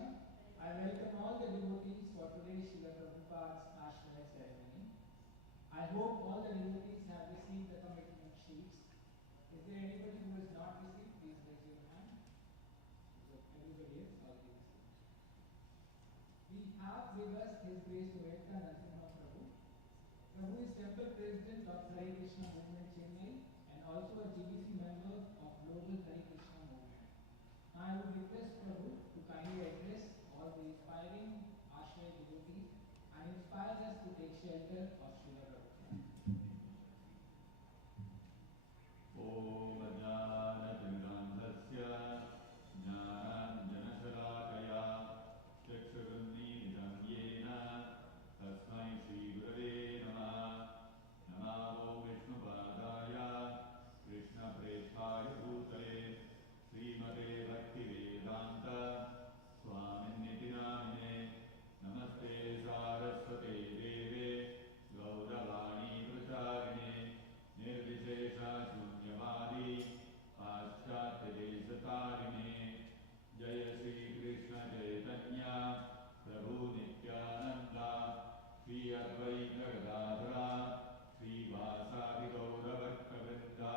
Krishna. I welcome all the devotees for today's Srila Prabhupada's Ashraya ceremony. I hope all the devotees have received the commitment sheets. Is there anybody who has not received? Please raise your hand. So everybody has already received. We have with us His Grace Director Narasimha Prabhu. Prabhu is Temple President of Hare Krishna Movement Chennai and also a GBC member of Global Hare Krishna Movement. I would request Prabhu to kindly address all the inspiring Ashraya devotees and inspire us to take shelter of Srila Prabhupada. Om Jnana-Tirandhasya Jnana-Janashalakaya Chakshurunni Nidamyena Tasmai Shri Gurave Namah Namo Vishnupadaya Krishna Preshthaya Bhutale Srimate Bhakti Vedanta Swaminiti Namine Namaste Saraswate Deve Gauravani Pracharine Nirvishesha Shunyavadi Paschatya Desatarine Jaya Sri Krishna Chaitanya Prabhu Nityananda Sri Advaita Gadadhara Sri Vasadi Gaura Bhaktavrinda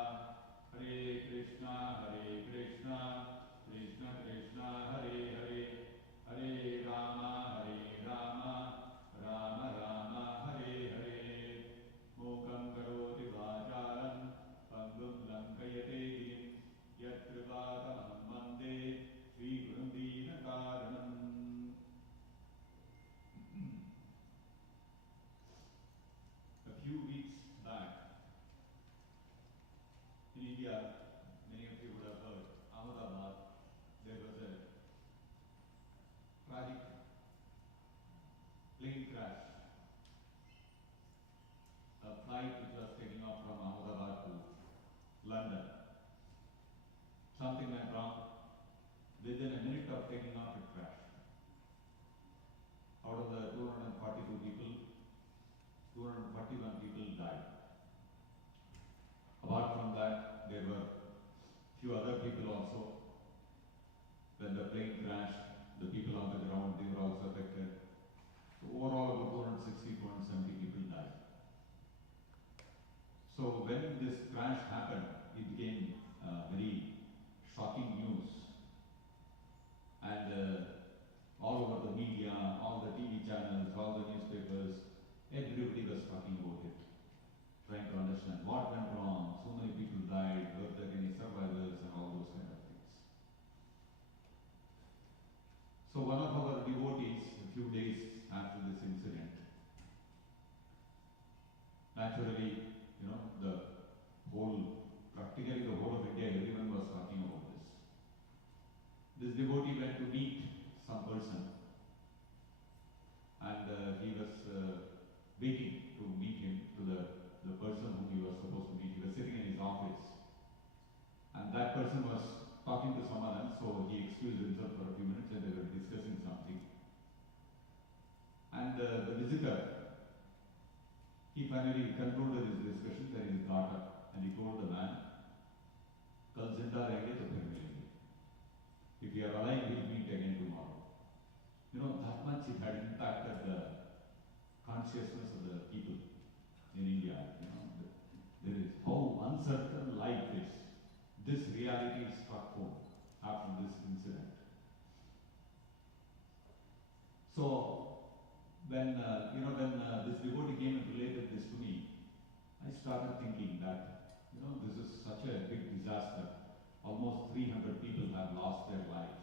Hare Krishna Krishna Krishna Hare Hare Hare Rama Rama Rama Hare Hare Mukam karoti vacharam Pangum lankayate gim Yatrivātamam mande Sri Gurundina Karanam. A few weeks back in India, many of you would have heard, Ahmedabad, there was a tragic plane crash. A flight which was taking off from Ahmedabad to London. Something went wrong. Within a minute of taking off, it crashed. Out of the 242 people, 241 people died. Apart from that, there were few other people also. When the plane crashed, the people on the ground, they were also affected. So overall, about 260, 270 people died. So when this crash happened, it became very shocking news. And all over the media, all the TV channels, all the newspapers, everybody was talking about it, trying to understand what went wrong, so many people died, were there any survivors and all those kind of things. So one of our devotees, a few days after this incident, naturally, practically the whole of India, everyone was talking about this. This devotee went to meet some person and he was waiting to meet him, to the person whom he was supposed to meet. He was sitting in his office and that person was talking to someone else, so he excused himself for a few minutes and they were discussing something. And the visitor, he finally concluded his discussion, then he got up and he told the man, "Kal zinda rahenge to phir milenge. If you are alive, we'll meet again tomorrow." That much it had impacted the consciousness of the people in India. There is how uncertain life is. This reality struck home after this incident. So when this devotee came and related this to me, I started thinking that this is such a big disaster. Almost 300 people have lost their lives.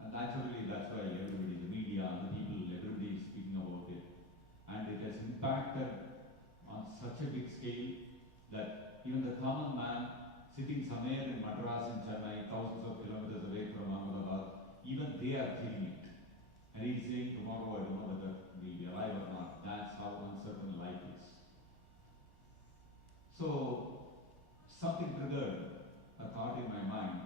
And naturally, that's why everybody, the media and the people, everybody is speaking about it. And it has impacted on such a big scale that even the common man sitting somewhere in Madras in Chennai, thousands of kilometers away from Ahmedabad, even they are feeling it. And he's saying, tomorrow I don't know whether we'll be alive or not. That's how uncertain life is. So, something triggered a thought in my mind.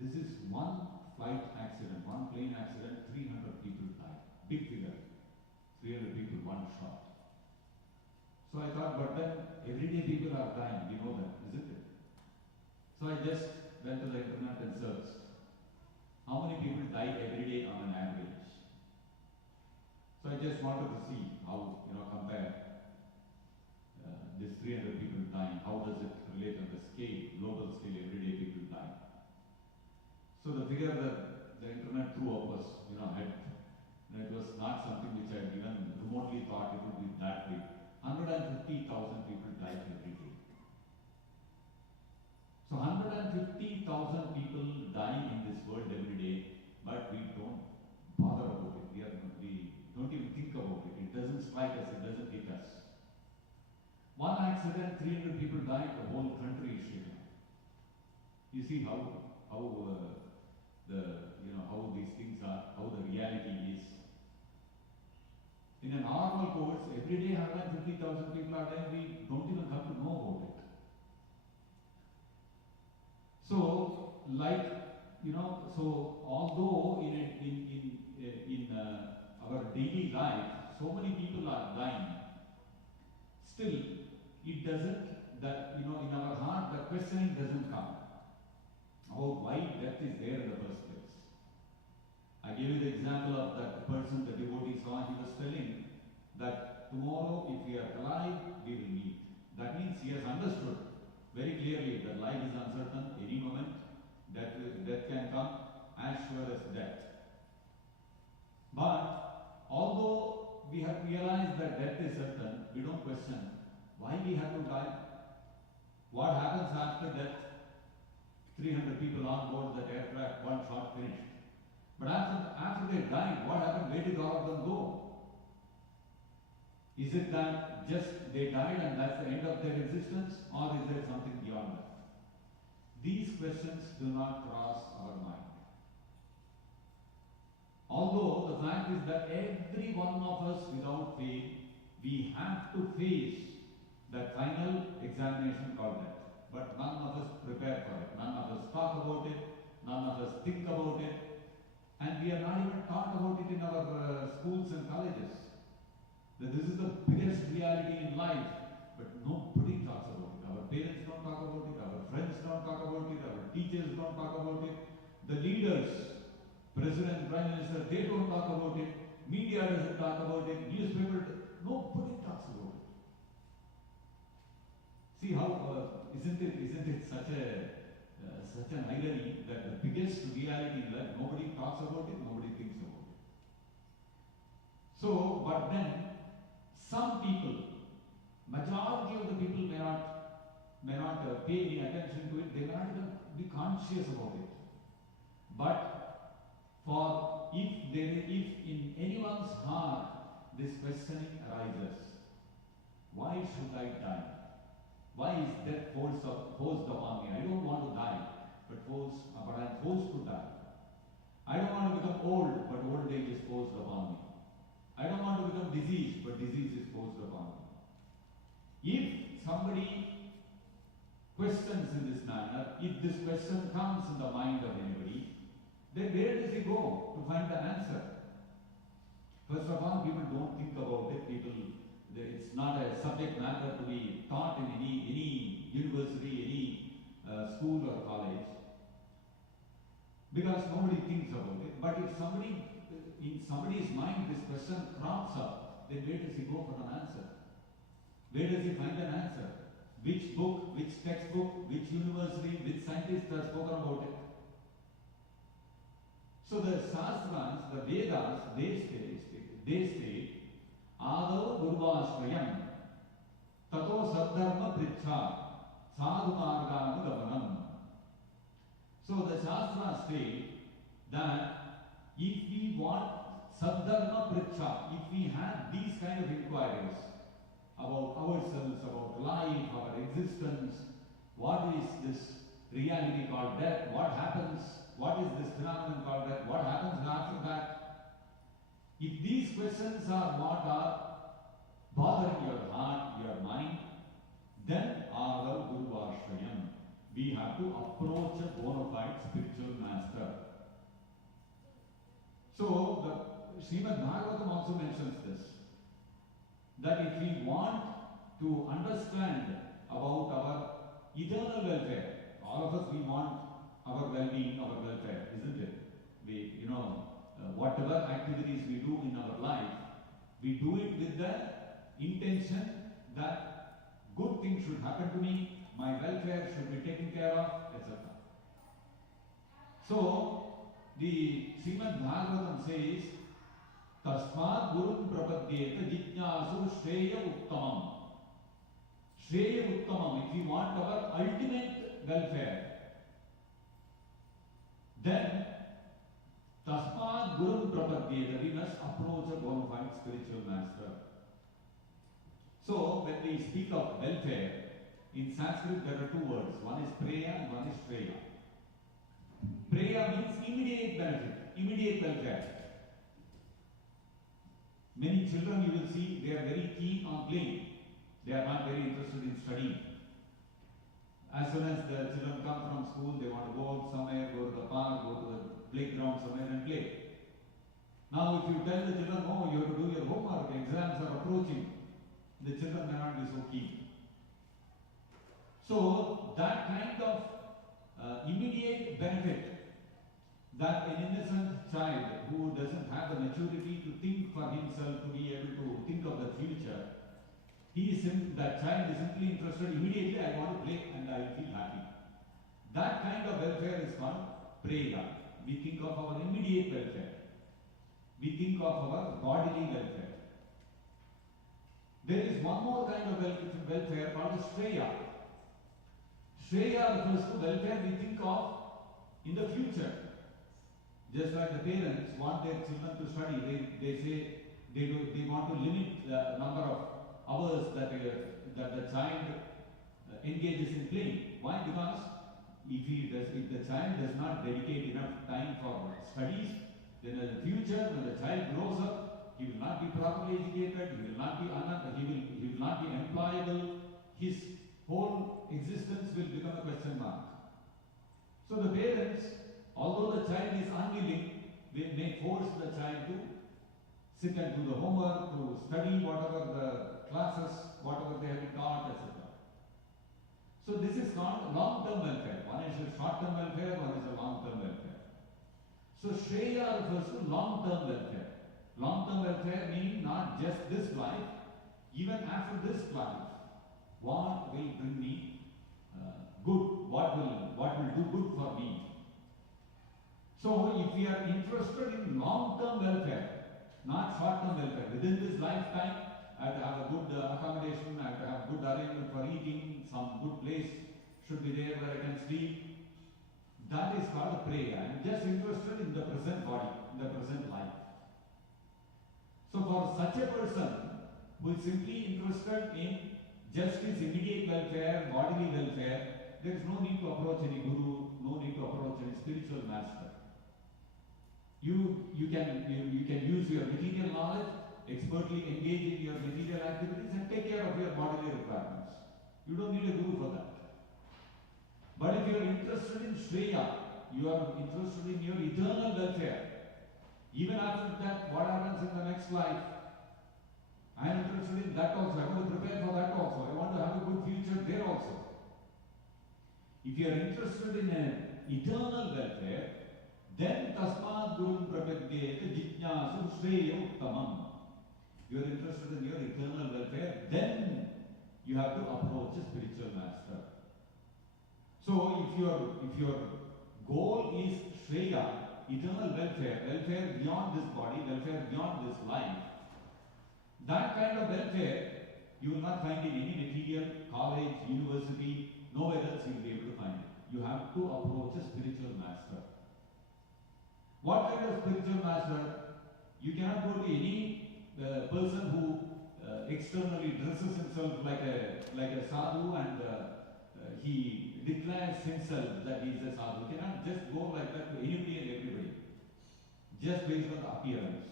This is one flight accident, one plane accident, 300 people died. Big figure. 300 people, one shot. So I thought, but then everyday people are dying, we know that, isn't it? So I just went to the internet and searched how many people die every day on an average. just wanted to see how, compare this 300 people dying, how does it relate on the scale, global scale, everyday people dying. So the figure that the internet threw up was, it was not something which I even remotely thought it would be that big. 150,000 people die every day. So 150,000 people die in this world every day, but we don't bother about it. We don't even think about it. It doesn't strike us, it doesn't hit us. One accident, 300 people die, the whole country is shaken. You see how these things are, how the reality is. In a normal course, every day 150,000 people are dying, we don't even come to know about it. So, although in our daily life, so many people are dying, still, it doesn't, in our heart, the questioning doesn't come about why death is there in the first place. I gave you the example of that person, the devotee saw, he was telling that tomorrow, if we are alive, we will meet. That means he has understood very clearly that life is uncertain, any moment, death can come, as sure as death. But, although we have realized that death is certain, we don't question why we have to die. What happens after death? 300 people on board that aircraft, one shot finished. But after they died, what happened? Where did all of them go? Is it that just they died and that's the end of their existence? Or is there something beyond that? These questions do not cross our mind. Although the fact is that every one of us without fail, we have to face that final examination called death. But none of us prepare for it. None of us talk about it. None of us think about it. And we are not even taught about it in our schools and colleges. That this is the biggest reality in life. But nobody talks about it. Our parents don't talk about it. Our friends don't talk about it. Our teachers don't talk about it. The leaders, President, Prime Minister, they don't talk about it. Media doesn't talk about it. Newspaper, nobody talks about it. See how, isn't it such an irony that the biggest reality in life, nobody talks about it, nobody thinks about it. So, but then, some people, majority of the people may not pay any attention to it, they may not even be conscious about it. But, if in anyone's heart this questioning arises, why should I die? Why is death forced upon me? I don't want to die, but I'm forced to die. I don't want to become old, but old age is forced upon me. I don't want to become diseased, but disease is forced upon me. If somebody questions in this manner, if this question comes in the mind of anybody, then where does he go to find the answer? First of all, people don't think about it. It's not a subject matter to be taught in any university, any school or college, because nobody thinks about it. But if in somebody's mind this question crops up, then where does he go for an answer? Where does he find an answer? Which book, which textbook, which university, which scientist has spoken about it? So the Shastras, the Vedas, they state, Adav Gurvashrayam, Tato Saddharma Pricha, Sadhu Marganu Gavanam. So the Shastras state that if we want Saddharma Pricha, if we have these kind of inquiries about ourselves, about life, our existence, what is this reality called death, what happens, what is this phenomenon called death, what happens after that, if these questions are what are bothering your heart, your mind, then Adav Gurvashrayam, we have to approach a bona fide spiritual master. So, the Srimad Bhagavatam also mentions this, that if we want to understand about our eternal welfare, all of us, we want our well-being, our welfare, isn't it? We, whatever activities we do in our life, We do it with the intention that good things should happen to me, my welfare should be taken care of, etc. So, the Srimad Bhagavatam says, Tasmad Gurum Prapadyeta Jitnyasu Shreya Uttamam. Shreya Uttamam, if we want our ultimate welfare, then Tasmad Gurum Prapadyeta, we must approach a bona fide spiritual master. So, when we speak of welfare, in Sanskrit there are two words, one is Preya and one is Shreya. Preya means immediate benefit, immediate welfare. Many children you will see, they are very keen on playing. They are not very interested in studying. As soon as the children come from school, they want to go out somewhere, go to the park, go to the playground somewhere and play. Now if you tell the children, oh, you have to do your homework, exams are approaching, the children may not be so keen. So that kind of immediate benefit that an innocent child who doesn't have the maturity to think for himself, to be able to think of the future, that child is simply interested immediately, I want to play and I feel happy. That kind of welfare is called Preya. We think of our immediate welfare. We think of our bodily welfare. There is one more kind of welfare called Shreya. Shreya refers to welfare we think of in the future. Just like the parents want their children to study, they say they want to limit the number of hours that the child engages in playing. Why? Because if the child does not dedicate enough time for studies, then in the future, when the child grows up, he will not be properly educated, he will not be employable, his whole existence will become a question mark. So the parents, although the child is unwilling, they may force the child to sit and do the homework, to study whatever the classes, whatever they have been taught, etc. So this is called long-term welfare. One is a short-term welfare, one is a long-term welfare. So Shreya refers to long-term welfare. Long-term welfare meaning not just this life, even after this life. What will bring me good? What will do good for me? So if we are interested in long-term welfare, not short-term welfare, within this lifetime, I have to have a good accommodation, I have to have good arrangement for eating, some good place should be there where I can sleep. That is called prayer. I am just interested in the present body, in the present life. So for such a person who is simply interested in just his immediate welfare, bodily welfare, there is no need to approach any guru, no need to approach any spiritual master. You can use your material knowledge, expertly engage in your material activities and take care of your bodily requirements. You don't need a guru for that. But if you are interested in Shreya, you are interested in your eternal welfare. Even after that, what happens in the next life? I am interested in that also. I want to prepare for that also. I want to have a good future there also. If you are interested in an eternal welfare, then Tasmad Gurum Prapadyeta Jitnyasu Shreya Uttamam. You are interested in your eternal welfare, then you have to approach a spiritual master. So if your goal is Shreya, eternal welfare beyond this body, welfare beyond this life, that kind of welfare you will not find in any material, college, university, nowhere else you will be able to find it. You have to approach a spiritual master. What kind of spiritual master? You cannot go to any person who externally dresses himself like a sadhu and he declares himself that he is a sadhu. You cannot just go like that to anybody and everybody, just based on the appearance.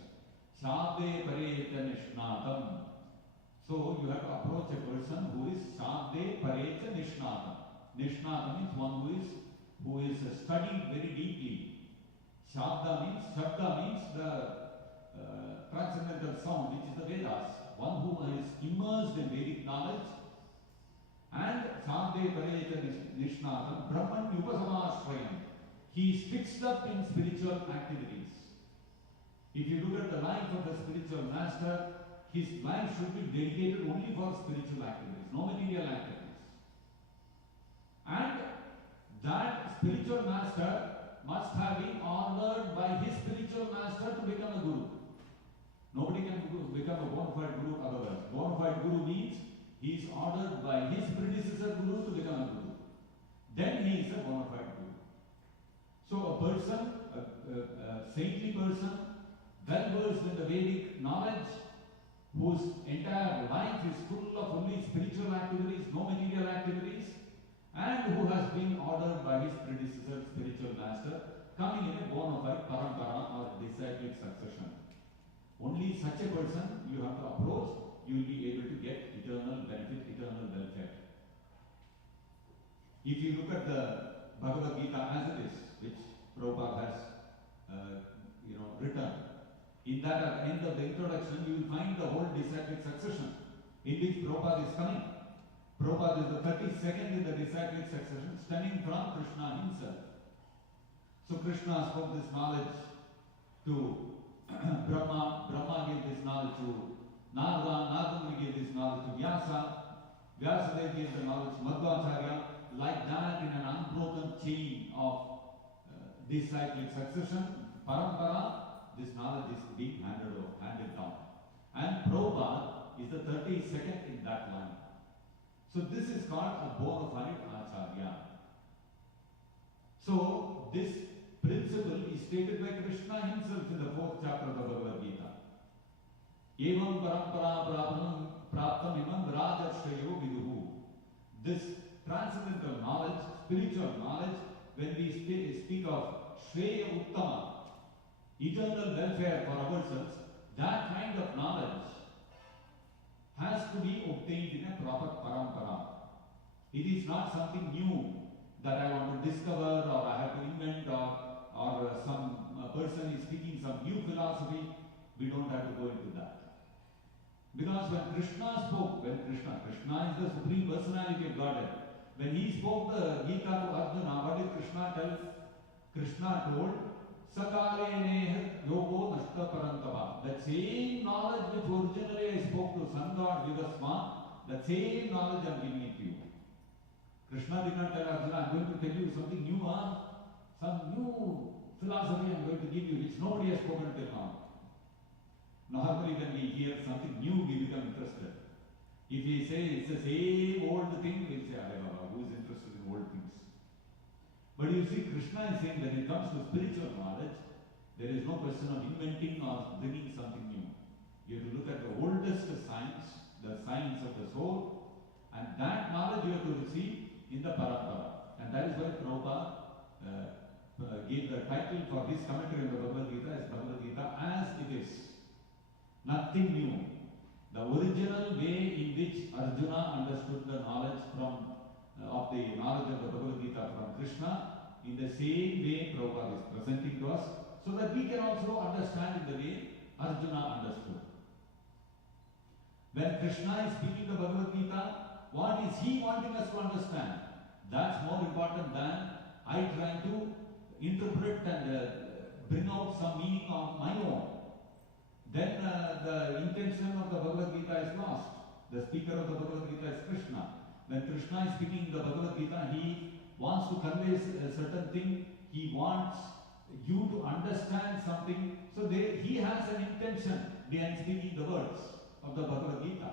Shabde pareta nishnatam. So you have to approach a person who is shabde pareta nishnatam. Nishnatam means one who is studied very deeply. Shabda means the transcendental sound, which is the Vedas. One who is immersed in Vedic knowledge. And Shabde Pareta Nishnatam Brahman Upasamashrayam. He is fixed up in spiritual activities. If you look at the life of the spiritual master, his life should be dedicated only for spiritual activities, no material activities. And that spiritual master must have been ordered by his spiritual master to become a guru. Nobody can become a bona fide guru otherwise. Bona fide guru means he is ordered by his predecessor guru to become a guru. Then he is a bona fide guru. So a person, a saintly person, well versed in the Vedic knowledge, whose entire life is full of only spiritual activities, no material activities, and who has been ordered by his predecessor spiritual master, coming in a bona fide parampara or disciplic succession. Only such a person you have to approach, you will be able to get eternal benefit, eternal welfare. If you look at the Bhagavad Gita as it is, which Prabhupada has written, in that at the end of the introduction, you will find the whole disciplic succession in which Prabhupada is coming. Prabhupada is the 32nd in the disciplic succession, stemming from Krishna himself. So Krishna spoke this knowledge to Brahma, Brahma gave this knowledge to Narada, Narada gave this knowledge to Vyasa, Vyasadeva gave the knowledge to Madhvacharya. Like that, in an unbroken chain of disciplic succession, parampara, this knowledge is being handed down. And Prabhupada is the 32nd in that line. So this is called a bona fide acharya. So this principle is stated by Krishna himself in the 4th chapter of the Bhagavad Gita. Evam parampara praptam imam rajarshtayo viduhu. This transcendental knowledge, spiritual knowledge, when we speak of Shreya Uttama, eternal welfare for ourselves, that kind of knowledge has to be obtained in a proper parampara. It is not something new that I want to discover or I have to invent or some person is speaking some new philosophy. We don't have to go into that. Because when Krishna spoke, Krishna is the Supreme Personality of Godhead. When he spoke the Gita to Arjuna, what did Krishna tell? Krishna told, Sakaleneha yogo nashta parantava. That same knowledge which originally I spoke to Sun God Vigasma, that same knowledge I am giving it to you. Krishna did not tell Arjuna, I am going to tell you something new, some new philosophy I am going to give you which nobody has spoken till now. Normally when we hear something new, we become interested. If we say it's the same old thing, we'll say, Are Baba, who is interested in old things? But you see, Krishna is saying that when it comes to spiritual knowledge, there is no question of inventing or bringing something new. You have to look at the oldest science, the science of the soul, and that knowledge you have to receive in the parampara. And that is why Prabhupada gave the title for his commentary on the Bhagavad Gita as Bhagavad Gita as it is. Nothing new. The original way in which Arjuna understood the knowledge of the knowledge of the Bhagavad Gita from Krishna, in the same way Prabhupada is presenting to us, so that we can also understand in the way Arjuna understood. When Krishna is speaking the Bhagavad Gita, what is he wanting us to understand? That's more important than I trying to interpret and bring out some meaning of my own. Then the intention of the Bhagavad Gita is lost. The speaker of the Bhagavad Gita is Krishna. When Krishna is speaking the Bhagavad Gita, he wants to convey a certain thing. He wants you to understand something. So he has an intention behind speaking the words of the Bhagavad Gita.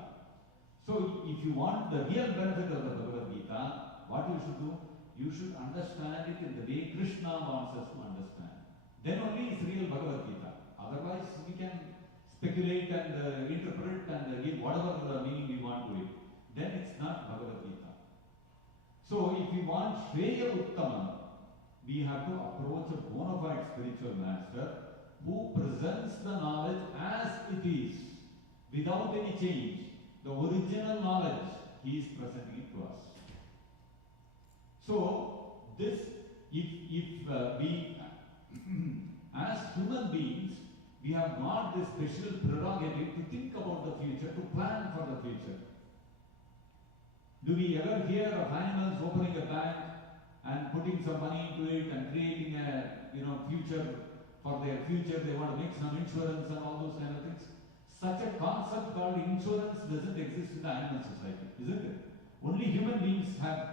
So if you want the real benefit of the Bhagavad Gita, what you should do? You should understand it in the way Krishna wants us to understand. Then only it's real Bhagavad Gita. Otherwise, we can speculate and interpret and give whatever meaning we want to it. Then it's not Bhagavad Gita. So if we want Shreya Uttama, we have to approach a bona fide spiritual master who presents the knowledge as it is, without any change. The original knowledge, he is presenting it to us. So this, if we as human beings, we have not this special prerogative to think about the future, to plan for the future. Do we ever hear of animals opening a bank and putting some money into it and creating a future for their future? They want to make some insurance and all those kind of things. such a concept called insurance doesn't exist in the animal society, isn't it? Only human beings have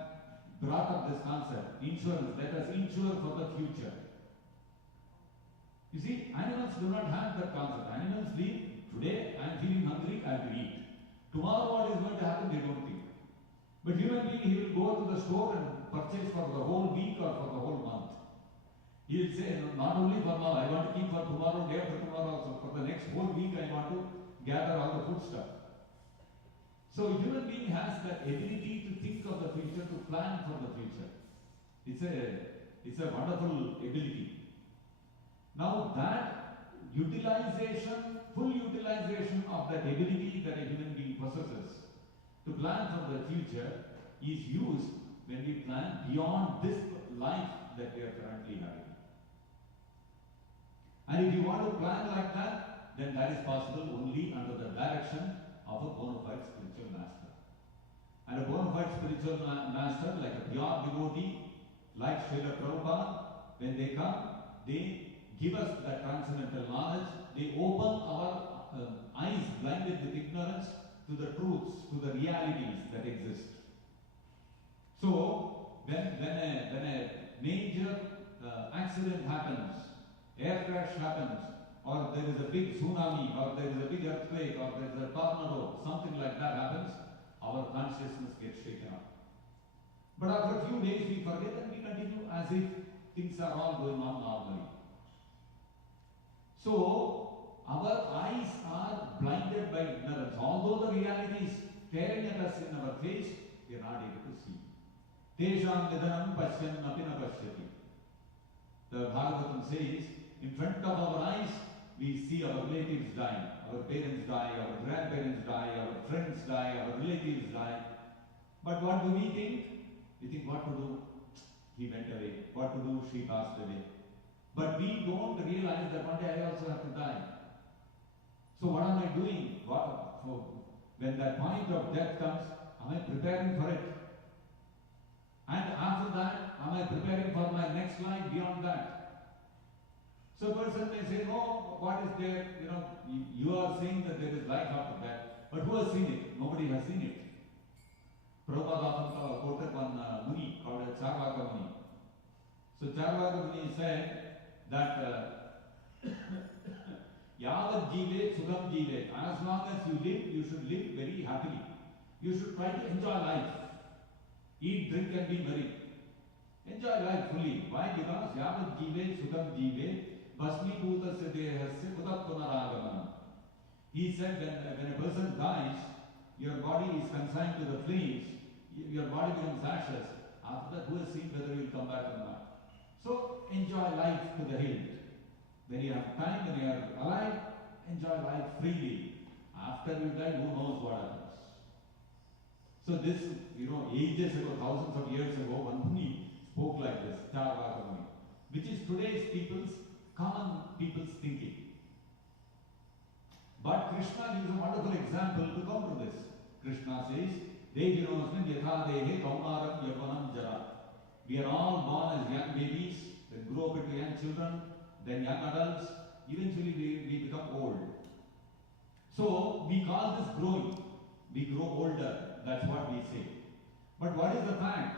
brought up this concept, insurance, let us insure for the future. You see, animals do not have that concept. Animals live, today I am feeling hungry, I have to eat. Tomorrow what is going to happen, they don't think. But human being, he will go to the store and purchase for the whole week or for the whole month. He will say, no, not only for now, I want to keep for tomorrow, day after tomorrow also. For the next whole week I want to gather all the food stuff. So human being has that ability to think of the future, to plan for the future. It's a wonderful ability. Now that utilization, full utilization of that ability that a human being possesses to plan for the future is used when we plan beyond this life that we are currently having. And if you want to plan like that, then that is possible only under the direction of a bona fide spiritual master. And a bona fide spiritual master, like a pure devotee, like Srila Prabhupada, when they come, they give us that transcendental knowledge, they open our eyes blinded with ignorance to the truths, to the realities that exist. So, when a major accident happens, air crash happens, or there is a big tsunami, or there is a big earthquake, or there is a tornado, something like that happens, our consciousness gets shaken up. But after a few days we forget and we continue as if things are all going on normally. So, our eyes are blinded by ignorance. Although the reality is staring at us in our face, we are not able to see. Tesham nidanam pashyan napina pashyati. The Bhagavatam says, in front of our eyes, we see our relatives die, our parents die, our grandparents die, our friends die, our relatives die. But what do we think? We think, what to do? He went away. What to do? She passed away. But we don't realize that one day I also have to die. So what am I doing? When that point of death comes, am I preparing for it? And after that, am I preparing for my next life beyond that? So a person may say, no, what is there? You are saying that there is life after that. But who has seen it? Nobody has seen it. Prabhupada often quoted one Muni called Charvaka Muni. So Charvaka Muni said that Yavad Jive Sugam Jive. As long as you live, you should live very happily. You should try to enjoy life. Eat, drink and be merry. Enjoy life fully. Why? Because Yavad Jive Sugam Jive Basmi Bhutasya Dehasya Buddha Punaragamanam. He said when a person dies, your body is consigned to the flames, your body becomes ashes. After that, who has seen whether you will come back or not? So enjoy life to the hilt. When you have time, when you are alive, enjoy life freely. After you die, who knows what happens? So this, ages ago, thousands of years ago, one Muni spoke like this, Charvaka Muni, which is today's common people's thinking. But Krishna gives a wonderful example to counter this. Krishna says, Devinosmin yatha dehe kaumaram yavanam jara. We are all born as young babies, then grow up into young children, then young adults, eventually we become old. So we call this growing. We grow older, that's what we say. But what is the fact?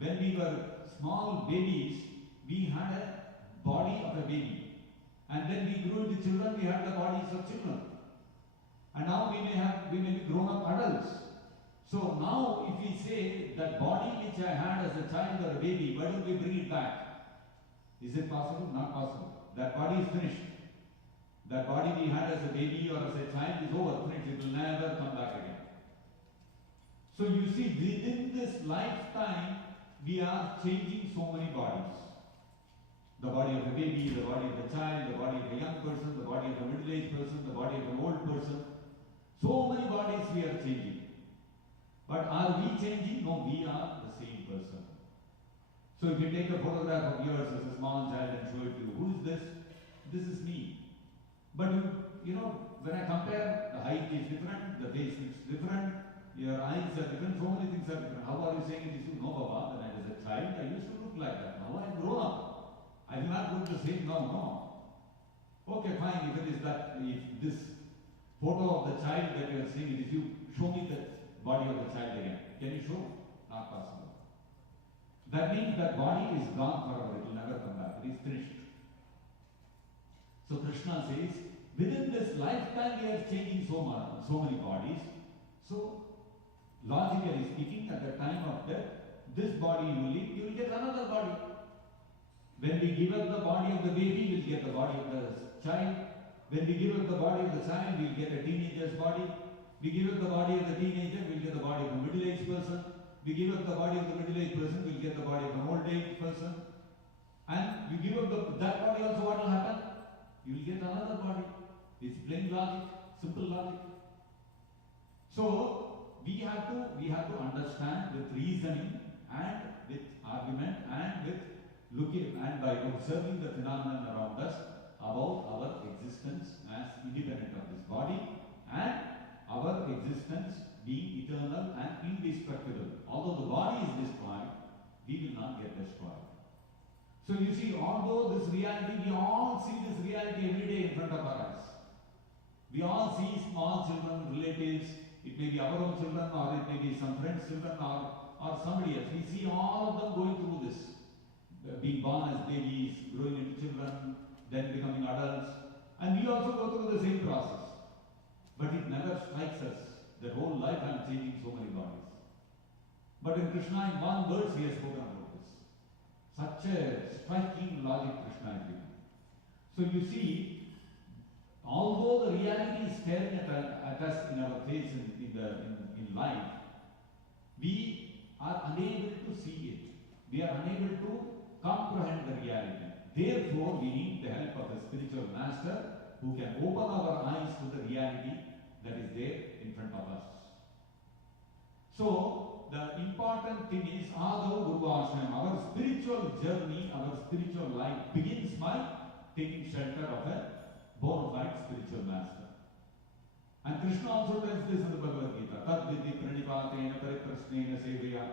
When we were small babies, we had a body of a baby. And then we grew into children, we had the bodies of children. And now we may be grown up adults. So now if we say that body which I had as a child or a baby, why don't we bring it back? Is it possible? Not possible. That body is finished. That body we had as a baby or as a child is over, finished. It will never come back again. So you see, within this lifetime, we are changing so many bodies. The body of a baby, the body of a child, the body of a young person, the body of a middle-aged person, the body of an old person. So many bodies we are changing. But are we changing? No, we are the same person. So if you take a photograph of yours as a small child and show it to you, who is this? This is me. But when I compare, the height is different, the face is different, your eyes are different, so many things are different. How are you saying it is you? No, Baba, when I was a child, I used to look like that. Now I am grown up. I will not look the same now, no. Okay, fine, if it is that, if this photo of the child that you are seeing, it is you, show me the body of the child again. Can you show? Not possible. That means that body is gone forever, it will never come back, it is finished. So Krishna says, within this lifetime we are changing so many bodies. So logically speaking, at the time of death, this body you leave, you will get another body. When we give up the body of the baby, we will get the body of the child. When we give up the body of the child, we will get a teenager's body. We give up the body of the teenager, we will get the body of a middle-aged person. We give up the body of the middle-aged person, we will get the body of an old-aged person. And we give up that body also, what will happen? You will get another body. It's plain logic, simple logic. So we have to understand with reasoning and with argument and with looking and by observing the phenomenon around us about our existence as independent of this body and our existence being eternal and indestructible. Although the body is destroyed, we will not get destroyed. So you see, although this reality, we all see this reality every day in front of our eyes. We all see small children, relatives, it may be our own children or it may be some friends' children or somebody else. We see all of them going through this. Being born as babies, growing into children, then becoming adults. And we also go through the same process. But it never strikes us that whole life I am changing so many bodies. But in Krishna, in one verse, he has spoken about this. Such a striking logic Krishna is giving. So you see, although the reality is staring at us in our face in life, we are unable to see it. We are unable to comprehend the reality. Therefore, we need the help of a spiritual master who can open our eyes to the reality that is there in front of us. So, the important thing is, Ādau Guru Ashram, our spiritual journey, our spiritual life begins by taking shelter of a bona fide spiritual master. And Krishna also tells this in the Bhagavad Gita, Tad vidhi pranipatena pariprasnena sevaya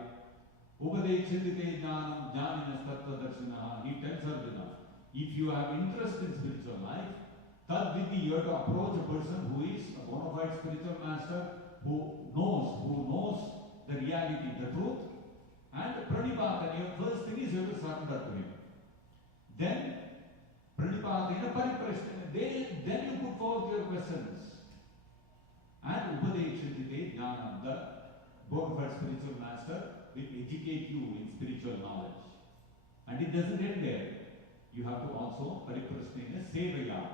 upadechitite jnanam jnaninas tattva darshinaha. He tells Arjuna, if you have interest in spiritual life, Tad vidhi, you have to approach a person who is a bona fide spiritual master, who knows the reality, the truth, and pranipatena. Your first thing is you have to surrender to him. Then pranipatena pariprasnena, then you put forth your questions. And upadechitite jnanam, the bona fide spiritual master will educate you in spiritual knowledge. And it doesn't end there. You have to also pariprasnena sevaya.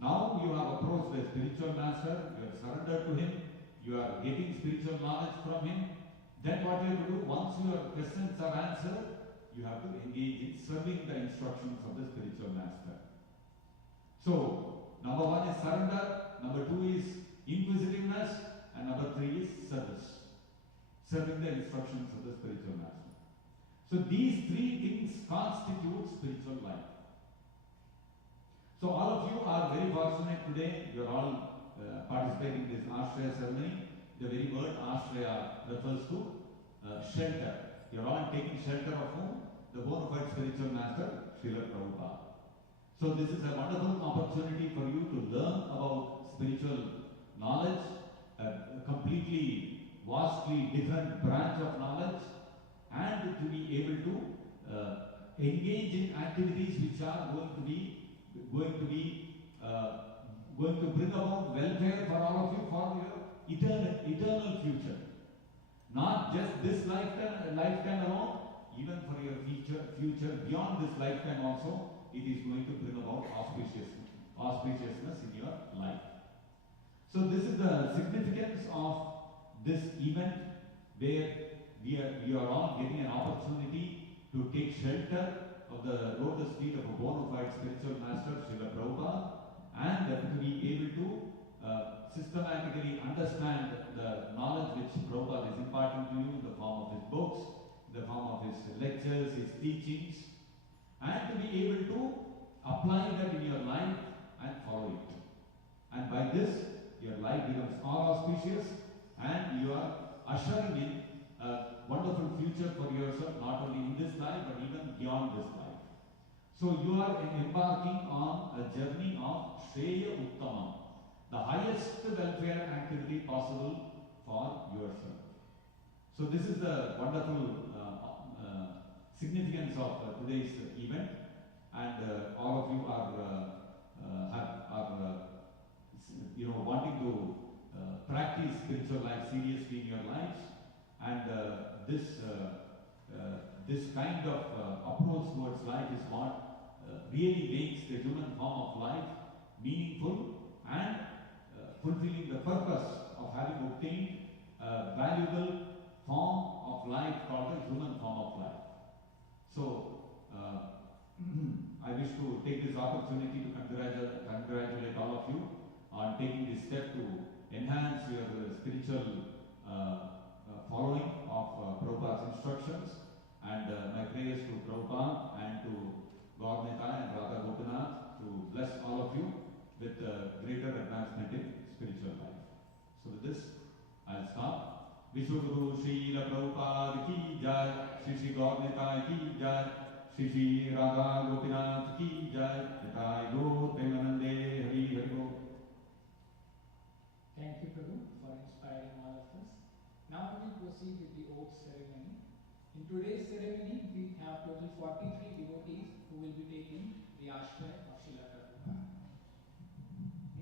Now you have approached the spiritual master, you have surrendered to him, you are getting spiritual knowledge from him. Then what you have to do, once your questions are answered, you have to engage in serving the instructions of the spiritual master. So, number one is surrender, number two is inquisitiveness, and number three is service. Serving the instructions of the spiritual master. So these three things constitute spiritual life. So all of you are very fortunate today. You are all participating in this Ashraya ceremony. The very word Ashraya refers to shelter. You are all taking shelter of whom? The bona fide spiritual master, Srila Prabhupada. So this is a wonderful opportunity for you to learn about spiritual knowledge, a completely, vastly different branch of knowledge, and to be able to engage in activities which are going to bring about welfare for all of you for your eternal future. Not just this lifetime alone, even for your future beyond this lifetime also, it is going to bring about auspiciousness in your life. So this is the significance of this event where we are all getting an opportunity to take shelter of the lotus feet of a bona fide spiritual master, Srila Prabhupada, and to be able to systematically understand the knowledge which Prabhupada is imparting to you in the form of his books, in the form of his lectures, his teachings, and to be able to apply that in your life and follow it. And by this, your life becomes all auspicious and you are ushering in a wonderful future for yourself, not only in this life but even beyond this life. So you are embarking on a journey of Shreya Uttamam. the highest welfare activity possible for yourself. So this is the wonderful significance of today's event, and all of you are wanting to practice spiritual life seriously in your lives, and this kind of approach towards life is what really makes the human form of life meaningful and fulfilling the purpose of having obtained a valuable form of life called the human form of life. So, I wish to take this opportunity to congratulate all of you on taking this step to enhance your spiritual following of Prabhupada's instructions, and my prayers to Prabhupada and to Gaurav and Radha Gopinath to bless all of you with greater advancement in spiritual life. So with this, I'll stop. Vishwaguru Srila Prabhupada ki jai, Shri Gaurav ki jai, Shri Radha Gopinath ki jai, Nitai Gaur Premanande Hari Hari Bol. Thank you, Prabhu, for inspiring all of us. Now we will proceed with the oath ceremony. In today's ceremony, we have total 43 devotees who will be taking the ashray of Srila Prabhupada.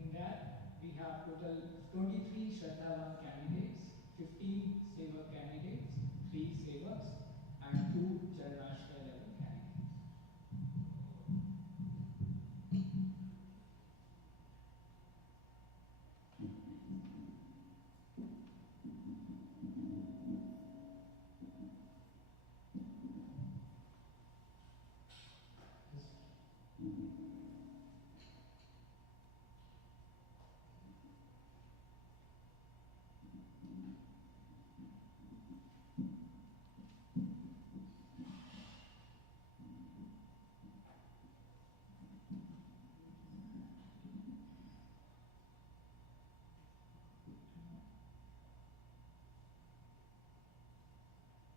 In that, we have total 23 Shraddhavan candidates, 15 Sevak candidates, 3 Sevaks, and 2 Charanashray level candidates.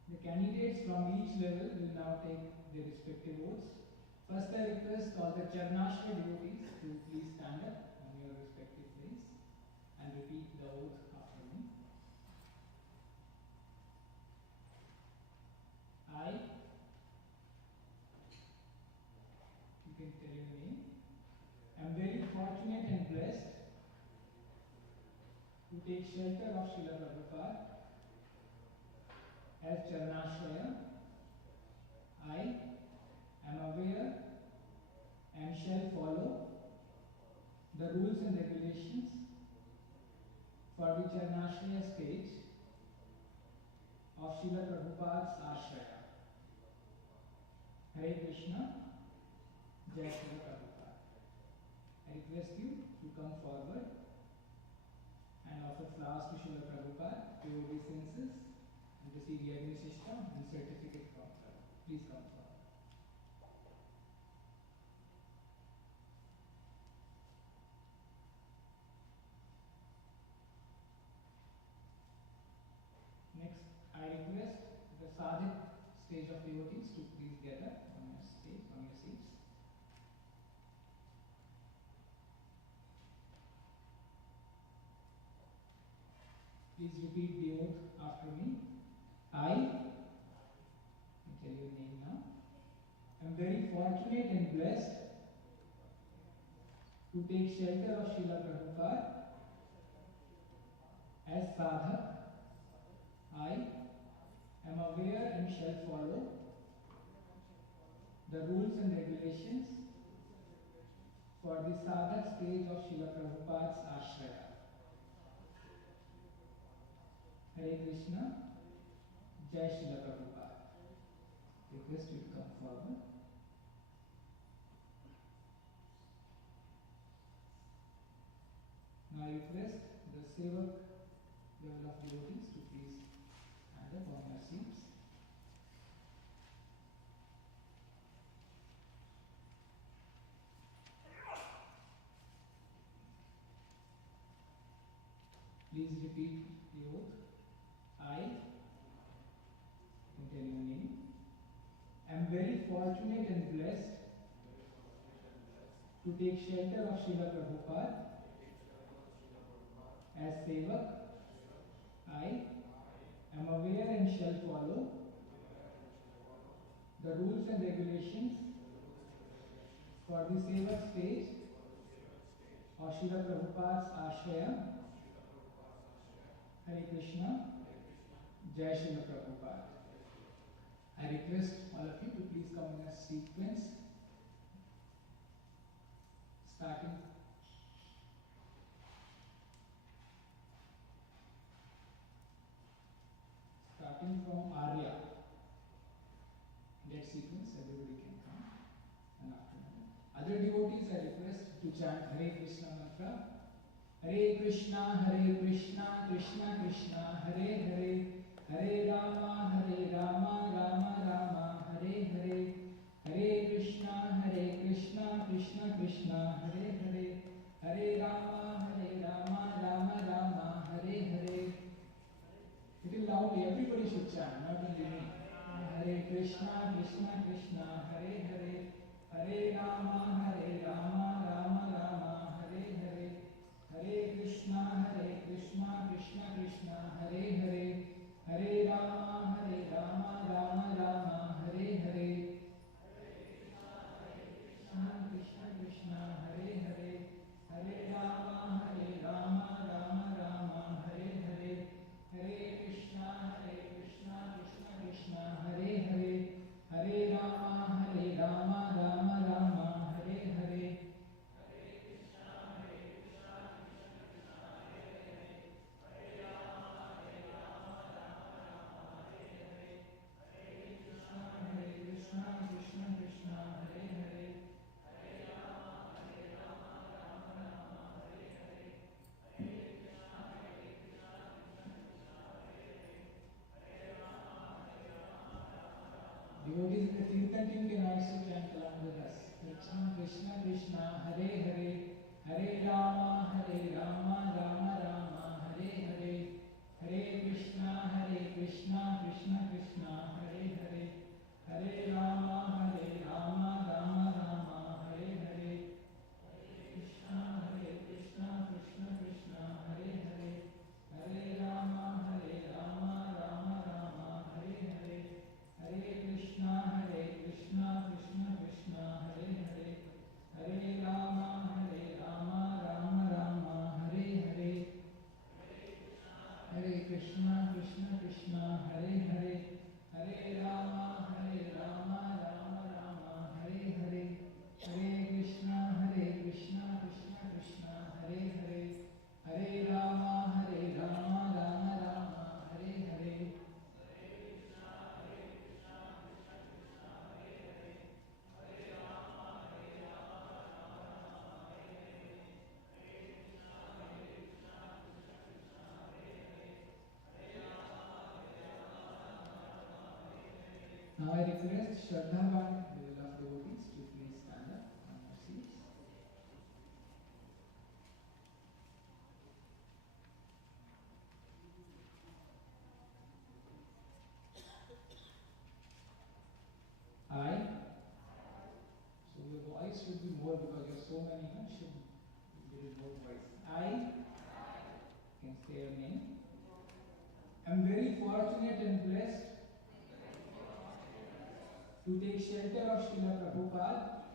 The candidates from each level will now take their respective oaths. First, I request all the Charanashray devotees to please stand up on your respective place and repeat the oath after me. I, you can tell your name, am very fortunate and blessed to take shelter of Srila Prabhupada as Charanashraya. I am aware and shall follow the rules and regulations for the Charanashraya stage of Srila Prabhupada's Ashraya. Hare Krishna, Jai Srila Prabhupada. I request you to come forward and offer flowers to Srila Prabhupada, pay obeisances, and receive the Agnisishta and certificate from Prabhupada. Please come forward. Next, I request the sadhak stage of devotees to please get up on your stage, on your seats. Please repeat the oath after me. I tell your name now, am very fortunate and blessed to take shelter of Srila Prabhupada as sadhak. I am aware and shall follow the rules and regulations for the sadhak stage of Srila Prabhupada's Ashraya. Hare Krishna, Jai Srila Prabhupada. Request you to come forward. Now I request the Sevak level of devotees to please stand up on your seats. Please repeat the oath. I, tell your name, am very fortunate and blessed to take shelter of Srila Prabhupada As Sevak, I am aware and shall follow the rules and regulations for the Sevak stage of Srila Prabhupada's Ashraya. Hare Krishna, Jai Srila Prabhupada. I request all of you to please come in a sequence, starting from Arya. That sequence, everybody can come. And after that, other devotees I request to chant Hare Krishna mantra. Hare Krishna, Krishna Krishna, Hare Hare, Hare Rama, Rama Rama, Hare Hare, Hare Krishna, Krishna Krishna, Hare Hare, Hare Rama, Rama Rama, Hare Hare. Little loudly, everybody should chant, not only me. Hare Krishna, Krishna, Hare Hare, Hare Rama, Rama Rama, Hare Hare, Hare Krishna, Krishna, Hare Hare, Hare Rama, Rama Rama, Hare Hare, Krishna, Hare Hare, Hare Rama, Rama Rama, Hare Hare, Hare Krishna, Krishna, Hare Hare, Hare Rama, Rama Rama, Hare Hare. Devotees in the Kirtan team can also chant along with us. Krishna, Krishna, Hare Hare, Hare Rama, Rama Rama, Hare Hare, Hare Krishna, Krishna Krishna, Hare Hare, Hare Rama, Rama Rama, Hare Hare, Krishna, Krishna, Hare Hare, Hare Rama, Rama Rama, Hare Hare, Hare Krishna, Krishna Hare Hare, Hare Rama, Rama Rama, Hare Hare, Hare Krishna, Krishna, Hare Hare, Hare Rama, Rama Rama, Hare Hare, Hare Krishna, Krishna, Hare Hare, Hare Rama, Rama Rama, Hare Hare. Now I request Shraddhavan, the beloved devotees, to please stand up on your seats. I. So your voice should be more because there are so many, should be a more voice. I can say your name. I'm very fortunate and blessed to take shelter of Srila Prabhupada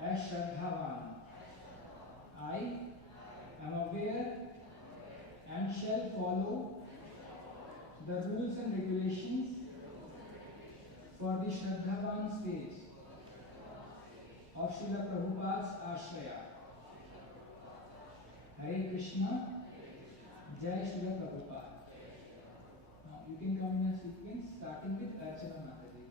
as Shraddhavan. I am aware and shall follow the rules and regulations for the Shraddhavan stage of Srila Prabhupada's Ashraya. Hare Krishna, Jai Srila Prabhupada. Now you can come in a sequence starting with Archana Mataji.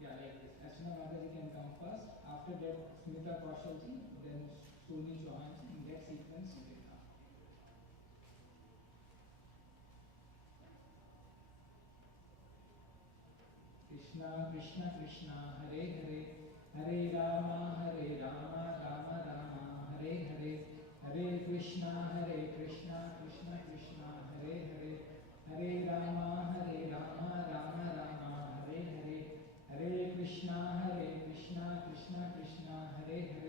Yeah, like this. Archana Mataji can come first. After that, Smita Kaushalji, then Soni Chauhanji. In that sequence, you can come. Krishna, Hare Hare, Hare Rama, Rama Rama, Hare Hare, Hare Krishna, Krishna Krishna, Hare Hare, Hare Rama, Rama Rama, Hare Hare, Hare Krishna, Krishna Krishna, Hare Hare.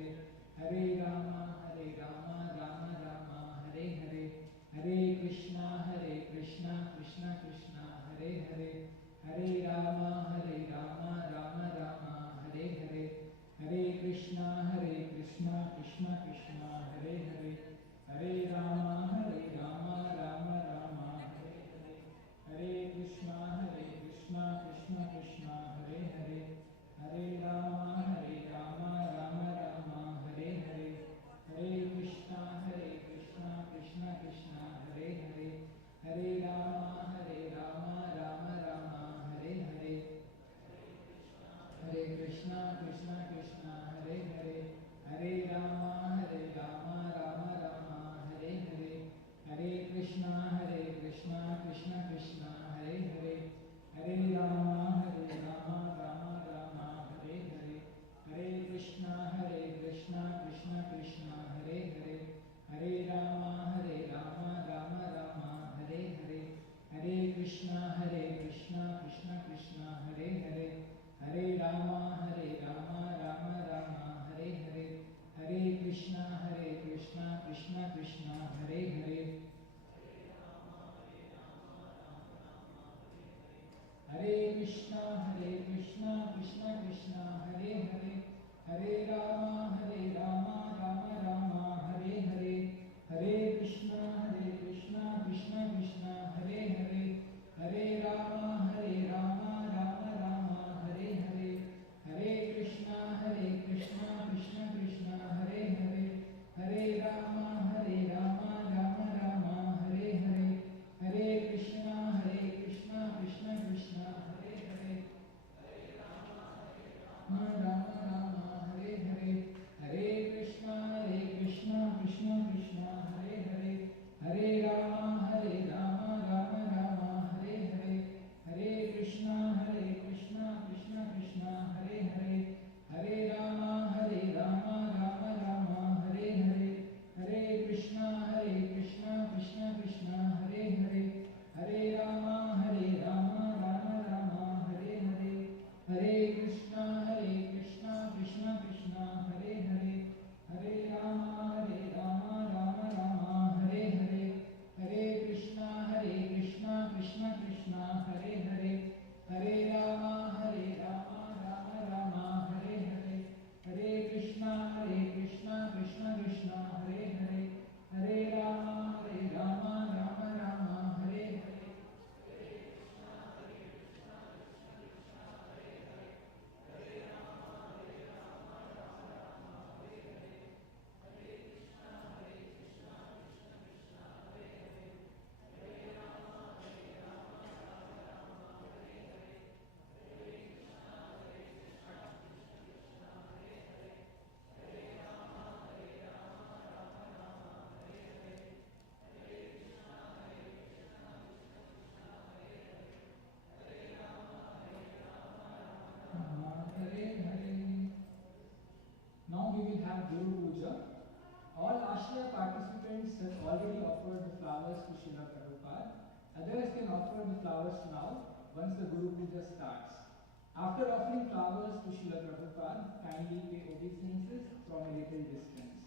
Krishna Krishna Krishna Hare Hare, Hare Rama Rama Rama, Hare Hare, Hare Krishna Krishna Krishna, Hare Hare, Hare Rama Rama Rama, Hare Hare, Hare Krishna Krishna Krishna, Hare Hare, Hare Rama Rama Rama, Hare Hare, Hare Krishna Krishna Krishna, Hare Hare, Hare Rama Rama Rama, Hare Hare, Hare Krishna Krishna Krishna, Hare Hare, Hare Krishna Krishna Krishna, Hare Hare, Hare Rama Rama Rama, Hare Hare, Hare Krishna Krishna Krishna, Hare Hare, Hare Rama Rama Rama, Hare Hare, Hare Krishna Krishna Krishna, Hare Hare, Hare Rama Rama Rama, Hare Hare, Hare Krishna Krishna Krishna, Hare Hare, Rama Rama, Hare Hare, Hare Krishna Krishna Krishna, Hare Hare, Hare Rama Rama Rama, Hare Hare, Hare Krishna Krishna Krishna, Hare Hare, Hare Rama Rama Rama, Hare Hare, Hare Krishna Krishna Krishna, Hare Hare, Hare Rama Rama Rama, Hare Hare, Hare Krishna Krishna Krishna, Hare Hare, Hare Rama Rama Rama, Hare Hare, Hare Krishna Krishna Krishna, Hare Hare, Hare Rama Rama Rama, Hare Hare, Hare Krishna Krishna Krishna, Hare Hare, Hare Rama Rama Rama, Hare Hare, Hare Hare. Now we will have Guru Puja. All Ashraya participants have already offered the flowers to Srila Prabhupada. Others can offer the flowers now once the Guru Puja starts. After offering flowers to Srila Prabhupada, kindly pay obeisances from a little distance.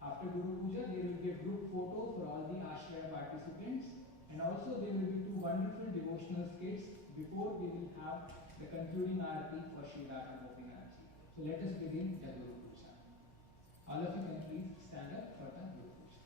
After Guru Puja, there will be a group photo for all the Ashraya participants, and also there will be two wonderful devotional skits before we will have the concluding Arti for Sri Radha Gopinath. So let us begin the Guru Puja. All of you can please stand up for the Guru Puja.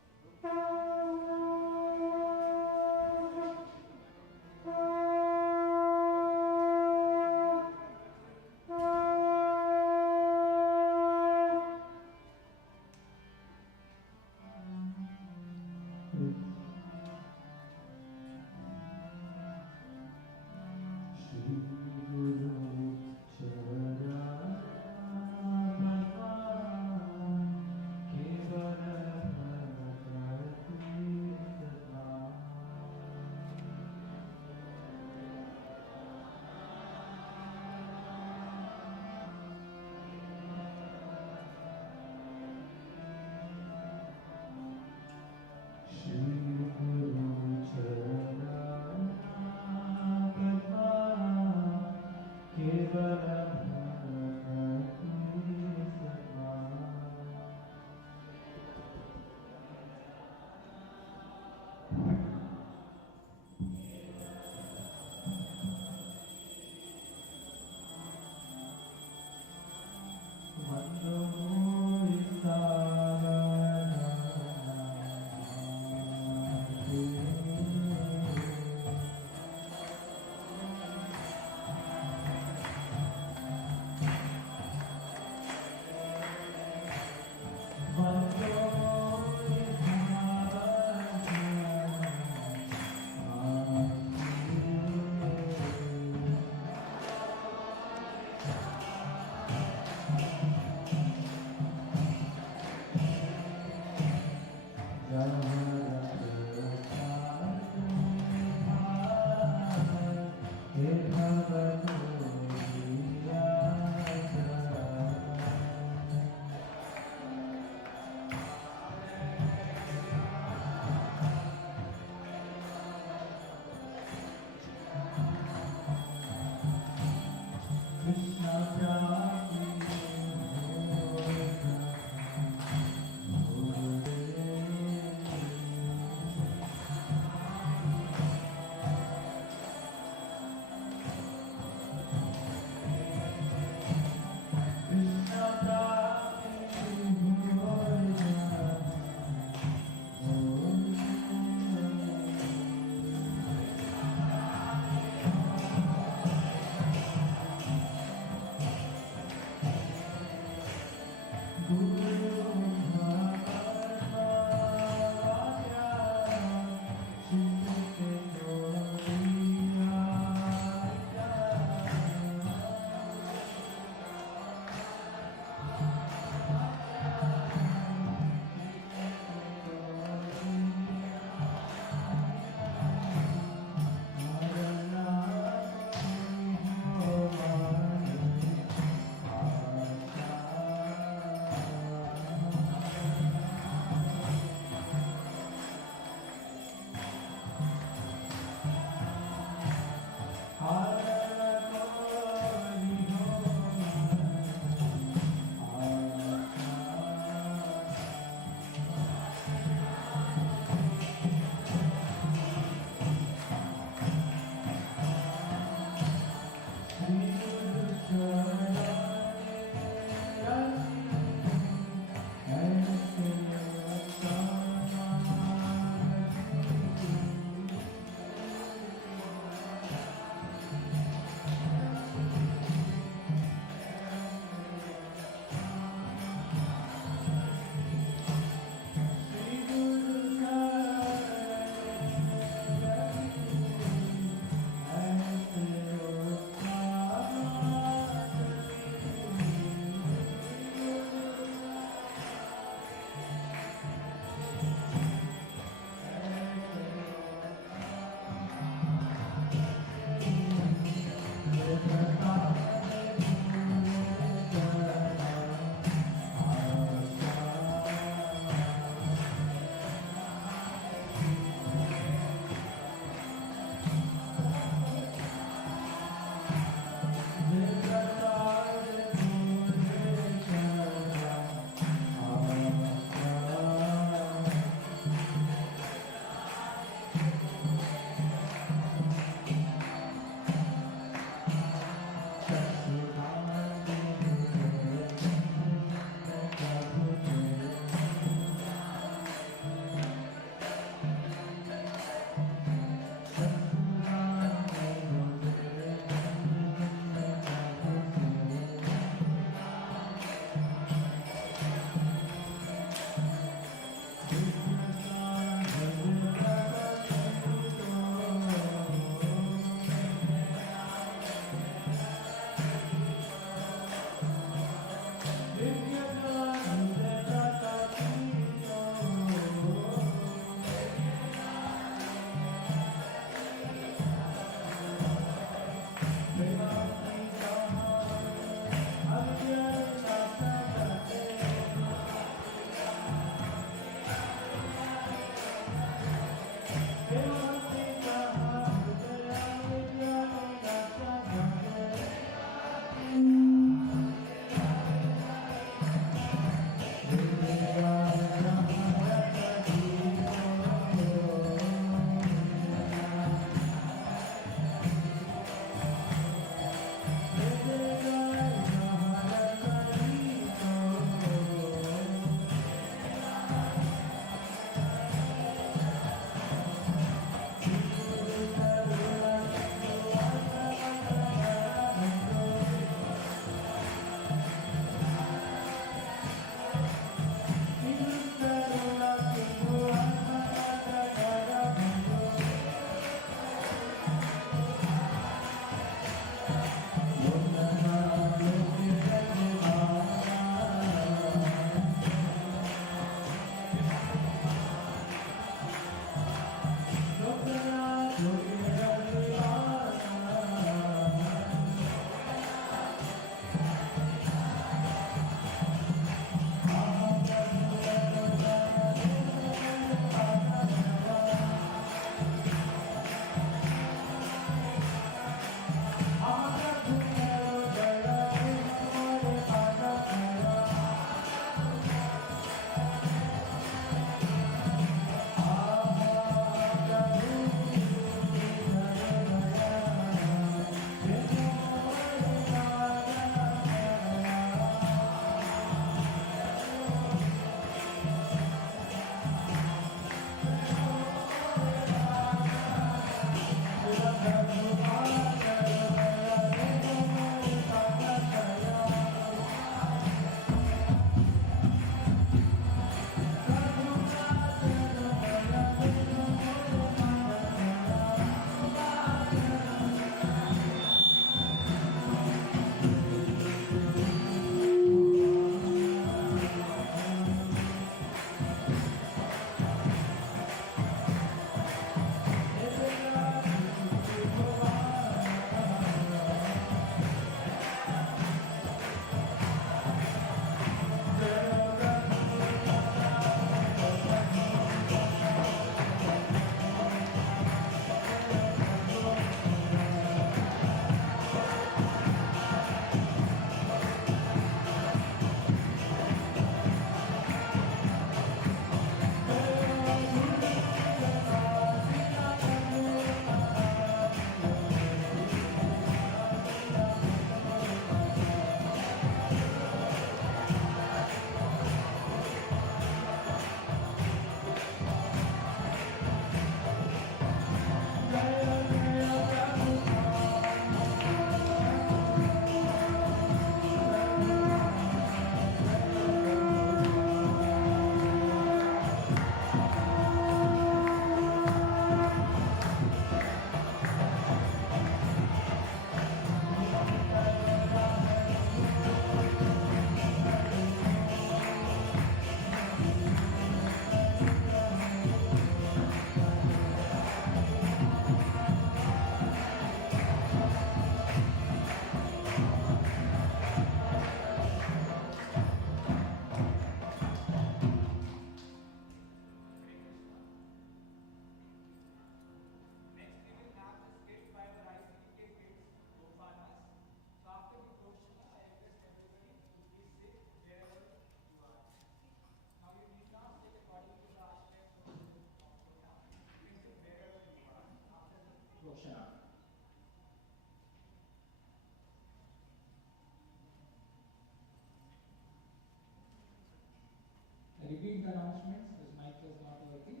quick announcements. This mic is not working.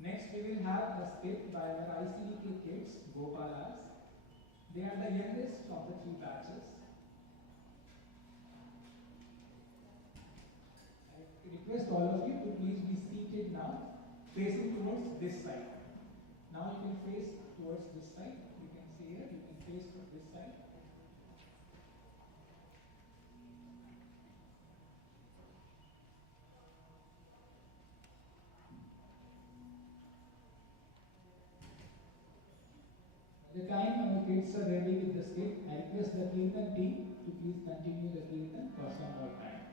Next, we will have a skit by our ICDK kids, Gopalas. They are the youngest of the 3 batches. I request all of you to please be seated now, facing towards this side. Now you can face towards this side. You can see here, you can face towards this side. By the time our kids are ready with the skit, I request the kirtan team to please continue the kirtan for some more time.